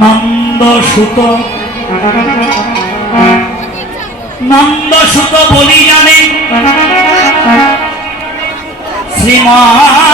নন্দসুত। নন্দসুত বলি জানেন শ্রীমান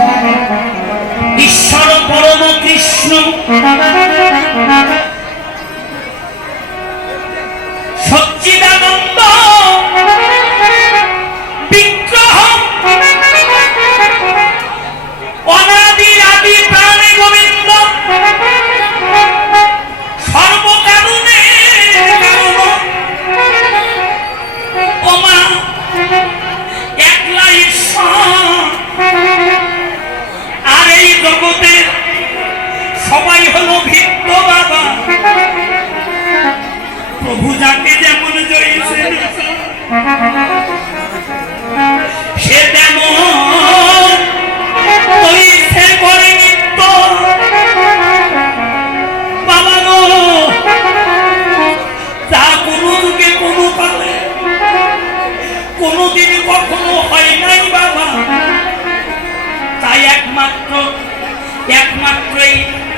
সচ্চিদানন্দ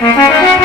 Música